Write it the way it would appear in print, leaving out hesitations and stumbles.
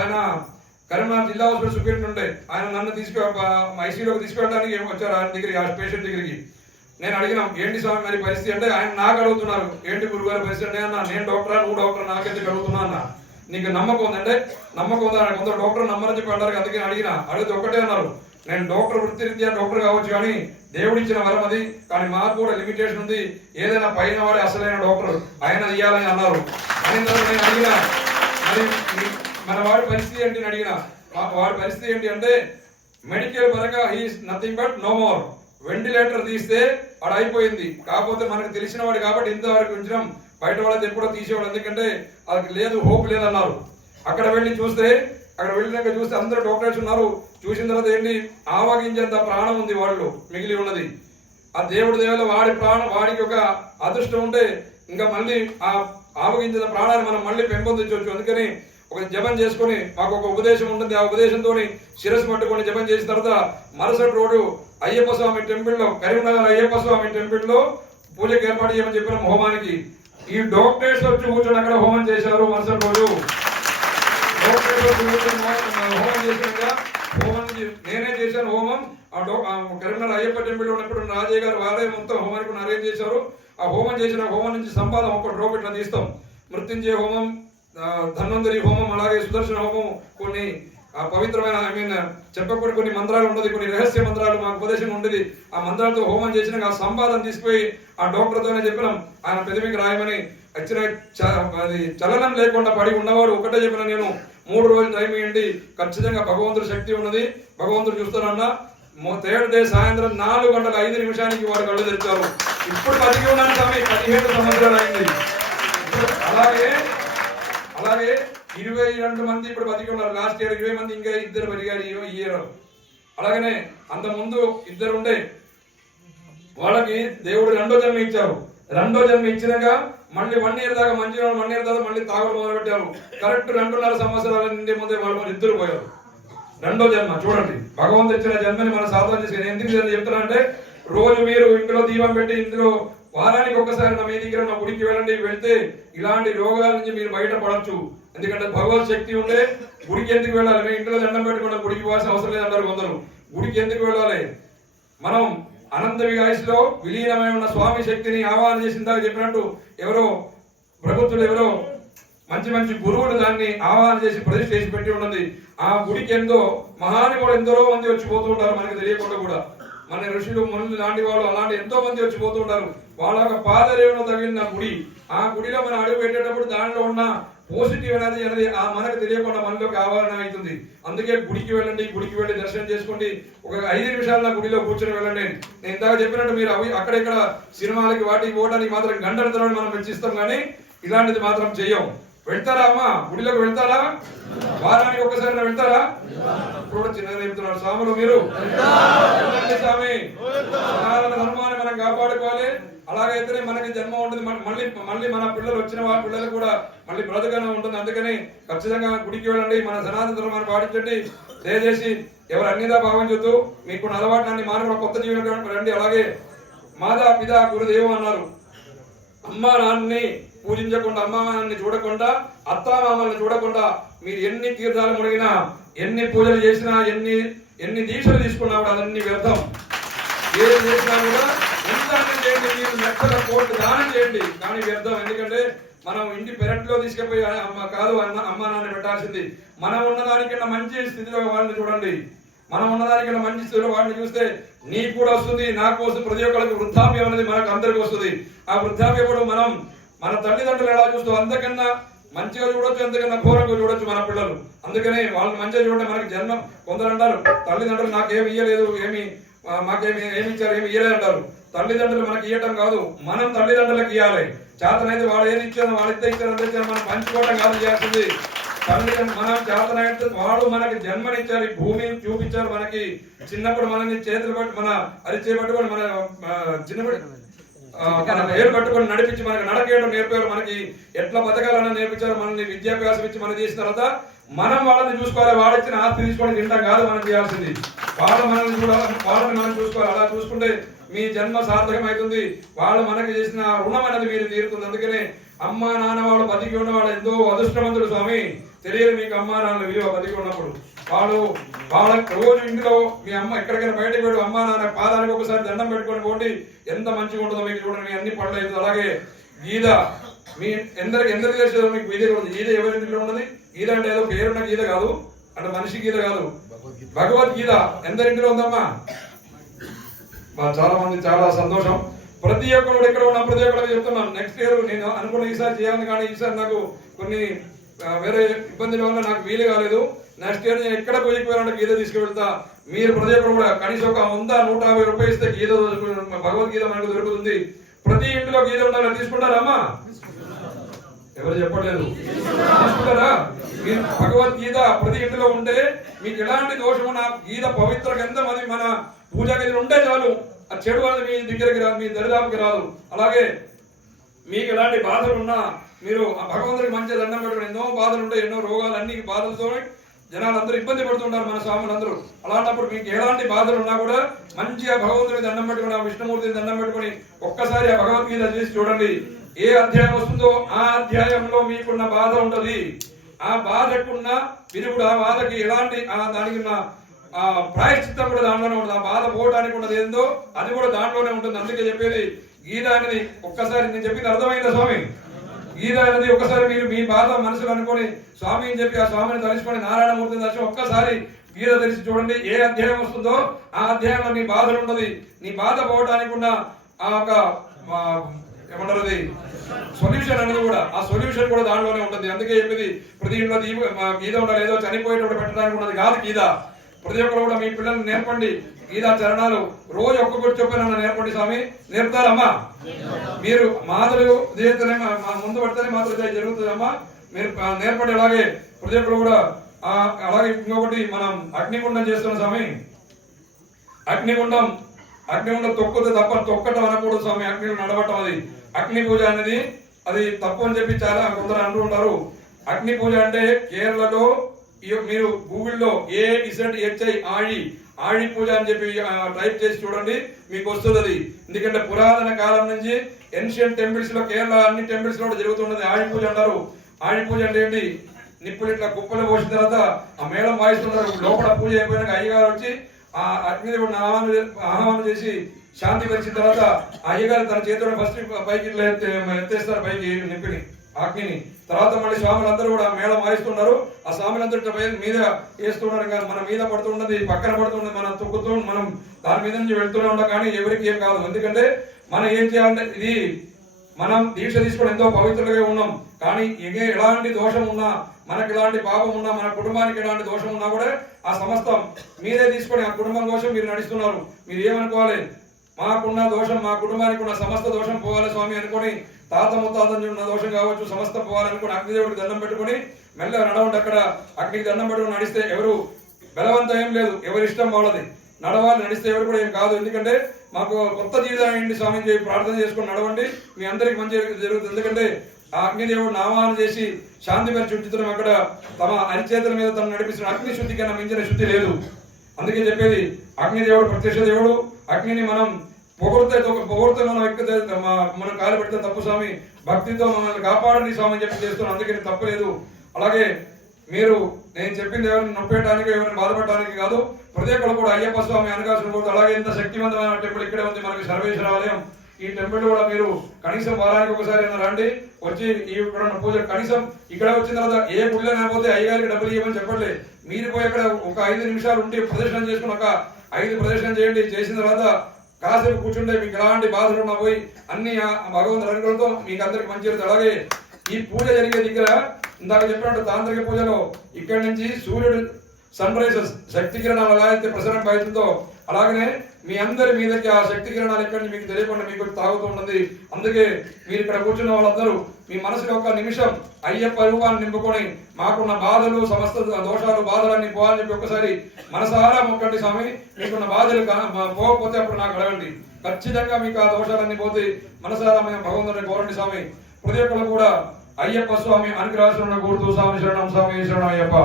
ఆయన కరీంనగర్ జిల్లా hospital superintendent ఉండే ఆయన నన్ను ఐసీయూలోకి తీసుకెళ్ళడానికి వచ్చారు ఆయన దగ్గరికి, ఆ పేషెంట్ దగ్గరికి. నేను అడిగినా ఏంటి స్వామి మరి పరిస్థితి అంటే ఆయన నాకు అడుగుతున్నారు, ఏంటి గురుగారి పరిస్థితి అంటే అన్న నేను డాక్టరా నువ్వు డాక్టర్ నాకెందుకు అడుగుతున్నా అన్న, నీకు నమ్మకం ఉందంటే నమ్మకం ఉందా, కొంత డాక్టర్ నమ్మరని చెప్పి అంటారు. అందుకే అడిగిన అడిగితే ఒకటే అన్నారు, నేను డాక్టర్ వృత్తిరీత్యా డాక్టర్ కావచ్చు కానీ దేవుడిచ్చిన వరం అది, కానీ మాకు కూడా లిమిటేషన్ ఉంది, ఏదైనా పైన వాడే అసలైన డాక్టర్ ఆయన ఇయ్యాలని అన్నారు. అయిన తర్వాత నేను అడిగిన మరి మన వాడి పరిస్థితి ఏంటి అని అడిగిన, వాడి పరిస్థితి ఏంటి అంటే మెడికల్ పరంగా he's nothing but no more, ventilator తీస్తే వాడు అయిపోయింది, కాకపోతే మనకు తెలిసిన వాడు కాబట్టి ఇంతవరకు ఉంచడం, బయట వాళ్ళది ఎప్పుడో తీసేవాడు ఎందుకంటే అది లేదు హోప్ లేదన్నారు. అక్కడ వెళ్ళి చూస్తే అక్కడ వెళ్ళినాక చూస్తే అందరూ డాక్టర్స్ ఉన్నారు. చూసిన తర్వాత ఏంటి ఆవగించేంత ప్రాణం ఉంది వాళ్ళు మిగిలి ఉన్నది. ఆ దేవుడి దేవుల వాడి ప్రాణం వాడికి ఒక అదృష్టం ఉంటే ఇంకా మళ్ళీ ఆ ఆవగించిన ప్రాణాన్ని మనం మళ్ళీ పెంపొందించవచ్చు. అందుకని ఒక జపం చేసుకొని మాకు ఒక ఉపదేశం ఉంటుంది, ఆ ఉపదేశంతో శిరస్సు పట్టుకొని జపం చేసిన తర్వాత మరుసటి రోజు అయ్యప్ప స్వామి టెంపుల్లో, కరీంనగర్ అయ్యప్ప స్వామి టెంపుల్లో పూజకు ఏర్పాటు చేయమని చెప్పిన హోమానికి ఈ డాక్టర్స్ వచ్చి కూర్చొని అక్కడ హోమం చేశారు. మరుసటి రోజు హోమం చేసినాక నేనే చేశాను హోమం. కరీంనగర్ అయ్యప్ప టెంపుల్ ఉన్నప్పుడు రాజయ్య గారు వారే మొత్తం హోమానికి అరేంజ్ చేశారు. ఆ హోమం చేసిన హోమం నుంచి సంపాదన ఒక డ్రోప్ ఇట్లా తీస్తాం. మృత్యుంజయ హోమం, ధన్వంతరి హోమం, అలాగే సుదర్శన హోమం, కొన్ని పవిత్రమైన చెప్పకూడదు కొన్ని మంత్రాలు ఉండదు, కొన్ని రహస్య మంత్రాలు మాకు ఉపదేశం ఉండేది. ఆ మంత్రాలతో హోమం చేసినాక ఆ సంపాదన తీసుకుపోయి ఆ డాక్టర్తోనే చెప్పినాం ఆయన పెదవికి రాయమని. వచ్చిన అది చలనం లేకుండా పడి ఉన్నవాడు ఒకటే చెప్పిన, నేను 3 రోజులు టైం ఇవ్వండి, ఖచ్చితంగా భగవంతుడి శక్తి ఉన్నది, భగవంతుడు చూస్తారన్నా. థర్డ్ డే సాయంత్రం 4:05 వాడు కళ్ళు తెరిచారు. ఇప్పుడు బతికి ఉన్నాను స్వామి, 17 సంవత్సరాలు అయింది. అలాగే 22 మంది ఇప్పుడు బతికి ఉన్నారు. లాస్ట్ ఇయర్ 20 మంది, ఇంకా 2 పెరిగారు ఈ ఇయర్. అలాగనే అంత ముందు 2 ఉండే వాళ్ళకి దేవుడు 2వ జన్మ ఇచ్చారు. 2వ జన్మ ఇచ్చినాక మళ్ళీ 1 ఇయర్ దాకా మంచిగా 1 ఇయర్ తర్వాత మళ్ళీ తాగుడు మొదలు పెట్టారు. కరెక్ట్ 2.5 సంవత్సరాల నుండి ముందే వాళ్ళు 2 పోయారు. 2వ జన్మ చూడండి, భగవంతుడు ఇచ్చిన జన్మని మనం సాధన చేసి ఎందుకు చెప్తున్నా అంటే, రోజు మీరు ఇంట్లో దీపం పెట్టి ఇందులో వారానికి ఒకసారి మీ దగ్గర ఉన్న గుడికి వెళ్ళండి. వెళ్తే ఇలాంటి రోగాల నుంచి మీరు బయటపడచ్చు. ఎందుకంటే భగవత్ శక్తి ఉంటే గుడికి ఎందుకు వెళ్ళాలి? మీ ఇంట్లో దండం పెట్టుకున్న గుడికి పోవాల్సిన అవసరం లేదంటారు కొందరు. గుడికి ఎందుకు వెళ్ళాలి? మనం అనంత విగాయస్లో విలీనమై ఉన్న స్వామి శక్తిని ఆవాహన చేసిందా చెప్పినట్టు ఎవరో ప్రభుత్వులు ఎవరో మంచి మంచి గురువులు దాన్ని ఆవాహన చేసి ప్రతిష్ఠ చేసి పెట్టి ఉన్నది. ఆ గుడికి ఎంతో మహానుభావులు ఎందరో మంది వచ్చిపోతూ ఉంటారు, మనకి తెలియకుండా కూడా. మన ఋషులు మునులు లాంటి వాళ్ళు అలాంటి ఎంతో మంది వచ్చిపోతూ ఉంటారు. వాళ్ళ పాదరేవును తగిలిన గుడి, ఆ గుడిలో మనం అడుగు పెట్టేటప్పుడు దానిలో ఉన్న పాజిటివ్ అనేది ఆ మనకు తెలియకుండా మనలోకి ఆవరణ అవుతుంది. అందుకే గుడికి వెళ్ళండి, గుడికి వెళ్ళి దర్శనం చేసుకోండి. ఒక 5 నిమిషాలు నా గుడిలో కూర్చొని వెళ్ళండి. నేను ఇందాక చెప్పినట్టు మీరు అవి అక్కడెక్కడ సినిమాలకి వాటికి పోవడానికి మాత్రం గంటల తరబడి మనం వెచ్చిస్తాం, కానీ ఇలాంటిది మాత్రం చెయ్యం. వెళ్తారా అమ్మా? గుడిలోకి వెళ్తారా? వారానికి ఒకసారి వెళ్తారా? ఇప్పుడు చిన్నగా చెప్తున్నారు స్వాములు, మీరు స్వామి ధర్మాన్ని మనం కాపాడుకోవాలి. అలాగైతేనే మనకి జన్మ ఉంటుంది. మళ్ళీ మన పిల్లలు వచ్చిన వాళ్ళ పిల్లలు కూడా మళ్ళీ బ్రతకనే ఉంటుంది. అందుకని ఖచ్చితంగా గుడికి వెళ్ళండి, మన సనాతన ధర్మాన్ని పాటించండి. దయచేసి ఎవరు అన్నిదా భావించొద్దు. మీకు అలవాటు మానవుడు కొత్త జీవనం రండి. అలాగే మాతా పిత గురుదేవం అన్నారు. అమ్మా నాన్నని పూజించకుండా, అమ్మా నాన్నని చూడకుండా, అత్తామామల్ని చూడకుండా మీరు ఎన్ని తీర్థాలు మునిగినా, ఎన్ని పూజలు చేసినా, ఎన్ని దీక్షలు తీసుకున్నా కూడా అదన్నీ వ్యర్థం. ఏది చేసినా కూడా ఎంత చేయండి, మీరు లక్షల కోట్లు దానం చేయండి, కానీ వ్యర్థం. ఎందుకంటే మనం ఇంటి పెరట్లో తీసుకుపోయి కాదు అమ్మా నాన్న పెట్టాల్సింది. మనం ఉన్నదానికన్నా మంచి స్థితిలో వాళ్ళని చూడండి. మనం ఉన్నదానికన్నా మంచి స్థితిలో వాళ్ళని చూస్తే నీకు కూడా వస్తుంది, నాకు వస్తుంది. ప్రతి ఒక్కరికి వృద్ధాప్యం అనేది మనకు అందరికి వస్తుంది. ఆ వృద్ధాప్యప్పుడు మనం మన తల్లిదండ్రులు ఎలా చూస్తూ అంతకన్నా మంచిగా చూడొచ్చు, అంతకన్నా ఘోరంగా చూడొచ్చు మన పిల్లలు. అందుకని వాళ్ళని మంచిగా చూడండి. మనకి జన్మ కొందరు అంటారు తల్లిదండ్రులు నాకేమి ఇయ్యలేదు, ఏమి ఇచ్చారు, ఏమి ఇయ్యలేదు అంటారు. తల్లిదండ్రులు మనకి ఇవ్వటం కాదు, మనం తల్లిదండ్రులకు ఇవ్వాలి. చేతనైతే వాడు ఏది ఇచ్చారు, వాళ్ళు ఇచ్చారు అంత ఇచ్చారు, మనం పంచుకోవడం కాదు చేయాల్సింది. తల్లిదండ్రులు మనం చేతనైతే వాడు మనకి జన్మనిచ్చారు, ఈ భూమిని చూపించారు. మనకి చిన్నప్పుడు మనల్ని చేతులు పట్టి మన అరిచే పట్టుకొని మన చిన్నప్పుడు పేరు పట్టుకొని నడిపించి మనకి నడకేయడం నేర్పారు. మనకి ఎట్లా బతకాలని నేర్పించారు. మనల్ని విద్యాభ్యాసం ఇచ్చి మనం చేసిన తర్వాత మనం వాళ్ళని చూసుకోవాలి. వాడిచ్చిన ఆస్తి తీసుకొని తింటాం కాదు మనం చేయాల్సింది. వాళ్ళని మనం చూసుకోవాలి. అలా చూసుకుంటే మీ జన్మ సార్థకం అవుతుంది. వాళ్ళు మనకి చేసిన రుణం అనేది మీరు తీరుతుంది. అందుకనే అమ్మా నాన్న వాడు బతికి ఉన్నవాడు ఎంతో అదృష్టవంతుడు స్వామి. తెలియదు మీకు అమ్మా నాన్న విలువ బతికి ఉన్నప్పుడు. వాళ్ళకి రోజు ఇంట్లో మీ అమ్మ ఎక్కడికైనా బయటకు వెళ్ళి అమ్మా నాన్న పాదానికి ఒకసారి దండం పెట్టుకొని పోండి, ఎంత మంచిగా ఉంటుందో మీకు చూడండి. మీ అన్ని పనులు అవుతుంది. అలాగే గీత మీ ఎందరికి చేసేదో మీకు గీత కూడా. గీత ఎవరి ఇంట్లో ఉన్నది? గీత అంటే ఏదో పేరున్న గీత కాదు, అంటే మనిషి గీత కాదు, భగవద్గీత ఎందరింటిలో ఉందమ్మా? చాలా మంది, చాలా సంతోషం. ప్రతి ఒక్కరు ఇక్కడ ఉన్న ప్రతి ఒక్కరికి చెప్తున్నాను, నెక్స్ట్ ఇయర్ నేను అనుకున్న ఈసారి చేయాలని, కానీ ఈసారి నాకు కొన్ని వేరే ఇబ్బందుల వల్ల నాకు వీలు కాలేదు. నెక్స్ట్ ఇయర్ నేను ఎక్కడ పోయిపోయానంటే గీత తీసుకువెళ్తా. మీరు ప్రతి ఒక్కరు కూడా కనీసం ఒక 100-150 రూపాయలు ఇస్తే గీత భగవద్గీత మనకు దొరుకుతుంది. ప్రతి ఇంటిలో గీత ఉండాలని తీసుకుంటారమ్మా? ఎవరు చెప్పట్లేదు, తీసుకుంటారా? మీరు భగవద్గీత ప్రతి ఇంటిలో ఉంటే మీకు ఎలాంటి దోషము నా గీత పవిత్ర గ్రంథం అది మన పూజా గదిలో ఉంటే చాలు. ఆ చెడు అనేది మీ దగ్గరికి రాదు, మీ దరిదాపుకి రాదు. అలాగే మీకు ఎలాంటి బాధలు ఉన్నా మీరు ఆ భగవంతుడికి మంచి దండం పెట్టుకుని, ఎన్నో బాధలు ఉంటాయి, ఎన్నో రోగాలు, అన్ని బాధలతో జనాలు అందరూ ఇబ్బంది పడుతుంటారు, మన స్వాములందరూ. అలాంటప్పుడు మీకు ఎలాంటి బాధలు ఉన్నా కూడా మంచిగా భగవంతుడికి దండం పెట్టుకుని, ఆ విష్ణుమూర్తిని దండం పెట్టుకుని ఒక్కసారి ఆ భగవద్గీత చేసి చూడండి. ఏ అధ్యాయం వస్తుందో ఆ అధ్యాయంలో మీకున్న బాధ ఉంటది. ఆ బాధకున్న విరుగుడు, ఆ బాధకి ఎలాంటి దానికి ఉన్న ప్రాయశ్చిత్తం కూడా దాంట్లోనే ఉంటుంది. ఆ బాధ పోవడానికి ఉన్నది ఏందో అది కూడా దాంట్లోనే ఉంటుంది. అందుకే చెప్పేది గీత అనేది ఒక్కసారి, నేను చెప్పింది అర్థమైందా స్వామి? గీత అనేది ఒక్కసారి మీరు మీ బాధ మనసులు అనుకొని స్వామి అని చెప్పి ఆ స్వామిని తలుచుకొని నారాయణమూర్తిని దర్శనం ఒక్కసారి గీత తెలిసి చూడండి. ఏ అధ్యాయం వస్తుందో ఆ అధ్యాయంలో నీ బాధలు ఉన్నది. నీ బాధ పోవడానికి ఉన్న ఆ ఒక ఏమంటారు అది సొల్యూషన్ అనేది కూడా, ఆ సొల్యూషన్ కూడా దాంట్లోనే ఉంటుంది. అందుకే చెప్పేది ప్రతి ఇంట్లో గీత ఉండాలి. ఏదో చనిపోయేటప్పుడు పెట్టడానికి ఉన్నది కాదు గీత. ప్రతి ఒక్కరు కూడా మీ పిల్లల్ని నేర్పండి గీతా చరణాలు. రోజు ఒక్కొక్కటి చెప్పిన నేర్పండి. స్వామి నేర్పుతారమ్మా? మీరు మాతలు ముందు పడితేనే మాతృ జరుగుతుందమ్మా. మీరు నేర్పండి. అలాగే ప్రతి ఒక్కరు కూడా అలాగే ఇంకొకటి మనం అగ్నిగుండం చేస్తున్నాం స్వామి. అగ్నిగుండం తొక్కుతే తప్ప తొక్కటం అనకూడదు స్వామి. అగ్ని నడవటం అది అగ్ని పూజ అనేది అది తప్పు అని చెప్పి చాలా కొందరు అంటూ ఉంటారు. అగ్ని పూజ అంటే కేరళలో మీరు గూగుల్లో ఆళి పూజ అని చెప్పి టైప్ చేసి చూడండి, మీకు వస్తుంది అది. ఎందుకంటే పురాతన కాలం నుంచి ఏన్షియంట్ టెంపుల్స్ లో, కేరళ అన్ని టెంపుల్స్ లో జరుగుతున్నది ఆళి పూజ అంటారు. ఆళి పూజ అంటే ఏంటి? నిప్పులు ఇట్లా కుప్పలు పోసిన తర్వాత ఆ మేళం వాయిస్తుంటారు. లోపల పూజ అయిపోయినాక అయ్యగారు వచ్చి ఆ అగ్నిదేవుడిని ఆహ్వానం చేసి శాంతి పరిచిన తర్వాత అయ్యగారు తన చేతిలో ఫస్ట్ పైకి ఇట్లా ఎత్తేస్తారు, పైకి నిప్పిని అగ్నిని. తర్వాత మళ్ళీ స్వాములందరూ కూడా మేళం వాయిస్తున్నారు. ఆ స్వాములందరూ మీద వేస్తున్నారు, కానీ మన మీద పడుతున్నది, పక్కన పడుతున్నది, మనం తొక్కుతూ మనం దాని మీద నుంచి వెళ్తూనే ఉంటాం. కానీ ఎవరికి ఏం కాదు. ఎందుకంటే మనం ఏం చేయాలంటే ఇది మనం దీక్ష తీసుకొని ఎంతో పవిత్రంగా ఉన్నాం. కానీ ఎలాంటి దోషం ఉన్నా, మనకి ఎలాంటి పాపం ఉన్నా, మన కుటుంబానికి ఎలాంటి దోషం ఉన్నా కూడా ఆ సమస్తం మీరే తీసుకొని ఆ కుటుంబం కోసం మీరు నడుస్తున్నారు. మీరు ఏమనుకోవాలి? మాకున్న దోషం, మా కుటుంబానికి ఉన్న సమస్త దోషం పోవాలి స్వామి అనుకొని, తాత ముత్తాతని ఉన్న దోషం కావచ్చు సమస్తం పోవాలనుకుని అగ్నిదేవుడికి దండం పెట్టుకుని మెల్లగా నడవండి. అక్కడ అగ్నికి దండం పెట్టుకుని నడిస్తే ఎవరు బలవంతం ఏం లేదు, ఎవరి ఇష్టం వాళ్ళది. నడవాలి, నడిస్తే ఎవరు కూడా ఏం కాదు. ఎందుకంటే మాకు కొత్త జీవితం ఏంటి స్వామి చెప్పి ప్రార్థన చేసుకుని నడవండి, మీ అందరికి మంచి జరుగుతుంది. ఎందుకంటే ఆ అగ్నిదేవుడు నామానం చేసి శాంతి పరిచి ఉంచుతున్నాం. అక్కడ తమ అరిచేతుల మీద తను నడిపిస్తున్న అగ్ని శుద్ధి కన్నా మించిన శుద్ధి లేదు. అందుకే చెప్పేది అగ్నిదేవుడు ప్రత్యక్ష దేవుడు. అగ్నిని మనం పొగడితే మనం కాలు పెడితే తప్పు స్వామి. భక్తితో మనల్ని కాపాడండి స్వామి అని చెప్పి చేస్తున్నాం. అందుకని తప్పలేదు. అలాగే మీరు నేను చెప్పింది ఎవరిని నొప్పేయడానికి, ఎవరిని బాధపడడానికి కాదు. ప్రతి ఒక్కరు కూడా అయ్యప్ప స్వామి అనగాల్సిన పోతే అలాగే ఇంత శక్తివంతమైన టెంపుల్ ఇక్కడే ఉంది మనకి, సర్వేశ్వర ఆలయం. ఈ టెంపుల్ కూడా మీరు కనీసం వారానికి ఒకసారి రండి, వచ్చి ఇక్కడ పూజ కనీసం ఇక్కడ వచ్చిన తర్వాత ఏ గుళ్ళో లేకపోతే అయ్యగారికి డబ్బులు ఇవ్వమని చెప్పట్లే. మీరు పోయి అక్కడ ఒక 5 నిమిషాలు ఉంటే ప్రదర్శన చేసుకుని ఒక 5 ప్రదర్శన చేయండి. చేసిన తర్వాత కాసేపు కూర్చుంటే మీకు ఎలాంటి బాధలు ఉన్నా పోయి అన్ని భగవంతుడి అనుగ్రహంతో మీకు అందరికి మంచి జరుగుతుంది. అలాగే ఈ పూజ జరిగే దగ్గర ఇందాక చెప్పినట్టు తాంత్రిక పూజలో ఇక్కడి నుంచి సూర్యుడు సన్ రైజెస్ శక్తి కిరణాలు ఎలా అయితే ప్రసరణ బయటతో, అలాగనే మీ అందరి మీదకి ఆ శక్తి కిరణాలు ఎక్కడి నుంచి మీకు తెలియకుండా మీకు తాగుతూ ఉంటుంది. అందుకే మీరు ఇక్కడ కూర్చున్న వాళ్ళందరూ మీ మనసులో ఒక నిమిషం అయ్యప్ప రూపాన్ని నింపుకొని మాకున్న బాధలు, సమస్త దోషాలు, బాధలన్నీ పోవాలని చెప్పి ఒకసారి మనసారా మొక్కండి స్వామి. మీకున్న బాధలు పోకపోతే అప్పుడు నాకు అడగండి, ఖచ్చితంగా మీకు ఆ దోషాలన్నీ పోతే మనసారా మేము భగవంతుడిని కోరండి స్వామి. ప్రతి ఒక్కరు కూడా అయ్యప్ప స్వామి అనుగ్రహాలను కోరుతూ స్వామి శరణం, స్వామి శరణం అయ్యప్ప.